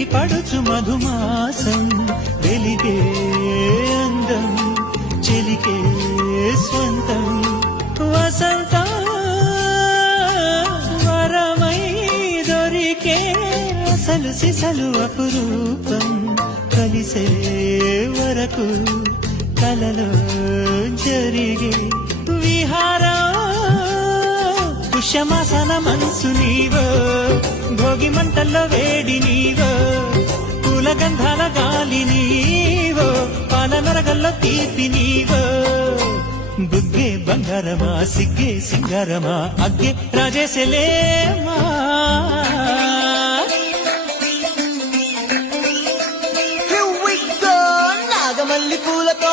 ఉట్టి పడుచు మధుమాసం వెలిగే అందం చెలికే స్వంతం వసంతం వరమై దొరికే అసలు సిసలు అపురూపం కలిసే వరకు కలలో జరిగే విహారం పుష్యమాసన మనసు నీవో భోగి మంటల్లో వేడి నీవో పూల గంధాల గాలి నీవో పాల నరగల్లో తీపి నీవో బుగ్గే బంగారమా సిగ్గే సింగారమా అగ్గే రాజేశలేమా నాగమల్లి పూలతో